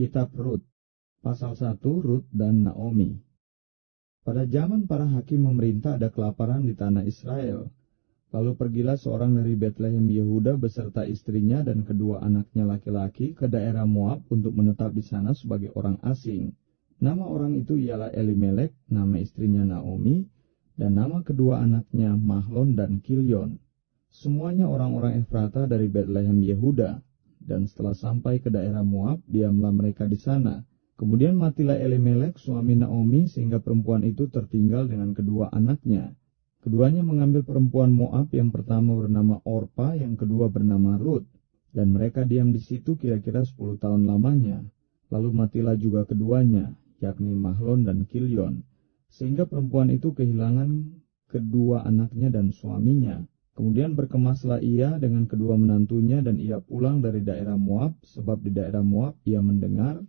Kitab Rut, pasal 1, Rut dan Naomi. Pada zaman para hakim memerintah ada kelaparan di tanah Israel. Lalu pergilah seorang dari Betlehem Yehuda beserta istrinya dan kedua anaknya laki-laki ke daerah Moab untuk menetap di sana sebagai orang asing. Nama orang itu ialah Elimelek, nama istrinya Naomi, dan nama kedua anaknya Mahlon dan Kilyon. Semuanya orang-orang Efrata dari Betlehem Yehuda. Dan setelah sampai ke daerah Moab, diamlah mereka di sana. Kemudian matilah Elimelek, suami Naomi, sehingga perempuan itu tertinggal dengan kedua anaknya. Keduanya mengambil perempuan Moab, yang pertama bernama Orpa, yang kedua bernama Rut. Dan mereka diam di situ kira-kira 10 tahun lamanya. Lalu matilah juga keduanya, yakni Mahlon dan Kilyon. Sehingga perempuan itu kehilangan kedua anaknya dan suaminya. Kemudian berkemaslah ia dengan kedua menantunya dan ia pulang dari daerah Moab, sebab di daerah Moab ia mendengar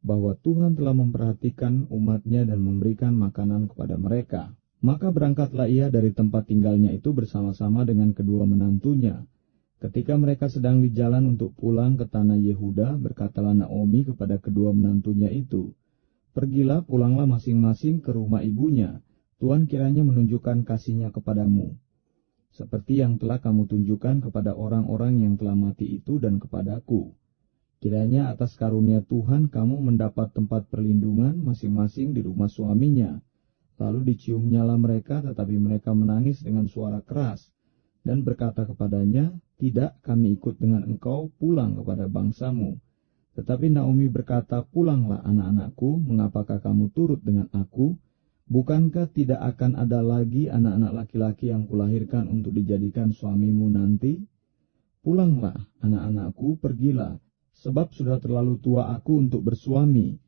bahwa Tuhan telah memperhatikan umatnya dan memberikan makanan kepada mereka. Maka berangkatlah ia dari tempat tinggalnya itu bersama-sama dengan kedua menantunya. Ketika mereka sedang di jalan untuk pulang ke tanah Yehuda, berkatalah Naomi kepada kedua menantunya itu, "Pergilah, pulanglah masing-masing ke rumah ibunya. Tuhan kiranya menunjukkan kasih-Nya kepadamu, seperti yang telah kamu tunjukkan kepada orang-orang yang telah mati itu dan kepadaku. Kiranya atas karunia Tuhan kamu mendapat tempat perlindungan masing-masing di rumah suaminya." Lalu diciumnyalah mereka, tetapi mereka menangis dengan suara keras, dan berkata kepadanya, "Tidak, kami ikut dengan engkau pulang kepada bangsamu." Tetapi Naomi berkata, "Pulanglah anak-anakku, mengapakah kamu turut dengan aku? Bukankah tidak akan ada lagi anak-anak laki-laki yang kulahirkan untuk dijadikan suamimu nanti? Pulanglah anak-anakku, pergilah, sebab sudah terlalu tua aku untuk bersuami.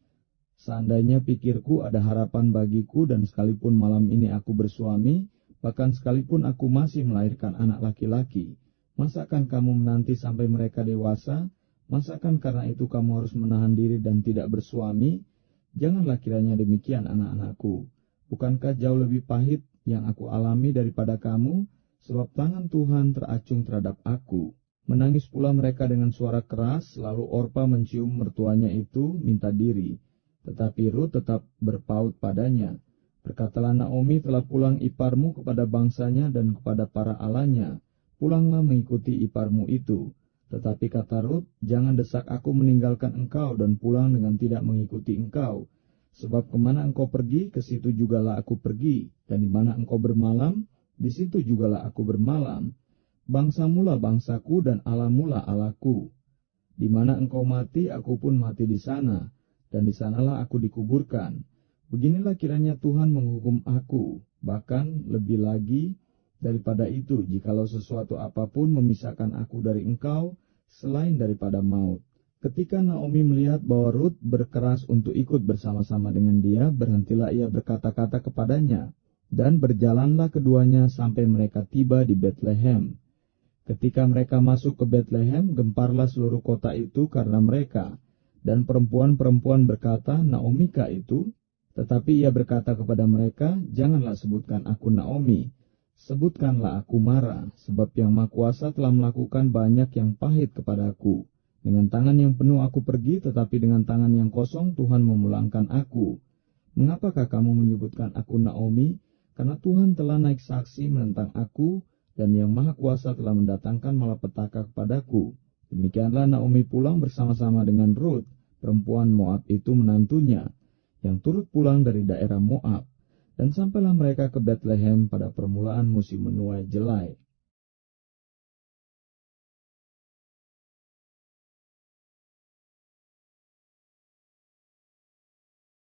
Seandainya pikirku ada harapan bagiku dan sekalipun malam ini aku bersuami, bahkan sekalipun aku masih melahirkan anak laki-laki, masakan kamu menanti sampai mereka dewasa? Masakan karena itu kamu harus menahan diri dan tidak bersuami? Janganlah kiranya demikian, anak-anakku. Bukankah jauh lebih pahit yang aku alami daripada kamu? Sebab tangan Tuhan teracung terhadap aku." Menangis pula mereka dengan suara keras, lalu Orpa mencium mertuanya itu minta diri. Tetapi Rut tetap berpaut padanya. Berkatalah Naomi, "Telah pulang iparmu kepada bangsanya dan kepada para allahnya. Pulanglah mengikuti iparmu itu." Tetapi kata Rut, "Jangan desak aku meninggalkan engkau dan pulang dengan tidak mengikuti engkau. Sebab kemana engkau pergi, ke situ jugalah aku pergi. Dan di mana engkau bermalam, di situ jugalah aku bermalam. Bangsamulah bangsaku dan Allahmulah Allahku. Di mana engkau mati, aku pun mati di sana. Dan di sanalah aku dikuburkan. Beginilah kiranya Tuhan menghukum aku, bahkan lebih lagi daripada itu, jikalau sesuatu apapun memisahkan aku dari engkau, selain daripada maut." Ketika Naomi melihat bahwa Rut berkeras untuk ikut bersama-sama dengan dia, berhentilah ia berkata-kata kepadanya, dan berjalanlah keduanya sampai mereka tiba di Betlehem. Ketika mereka masuk ke Betlehem, gemparlah seluruh kota itu karena mereka. Dan perempuan-perempuan berkata, "Naomikah itu?" Tetapi ia berkata kepada mereka, "Janganlah sebutkan aku Naomi, sebutkanlah aku Mara, sebab Yang Maha Kuasa telah melakukan banyak yang pahit kepadaku. Dengan tangan yang penuh aku pergi, tetapi dengan tangan yang kosong Tuhan memulangkan aku. Mengapakah kamu menyebutkan aku Naomi? Karena Tuhan telah naik saksi menentang aku, dan Yang Maha Kuasa telah mendatangkan malapetaka kepadaku." Demikianlah Naomi pulang bersama-sama dengan Rut, perempuan Moab itu menantunya, yang turut pulang dari daerah Moab. Dan sampailah mereka ke Betlehem pada permulaan musim menuai jelai.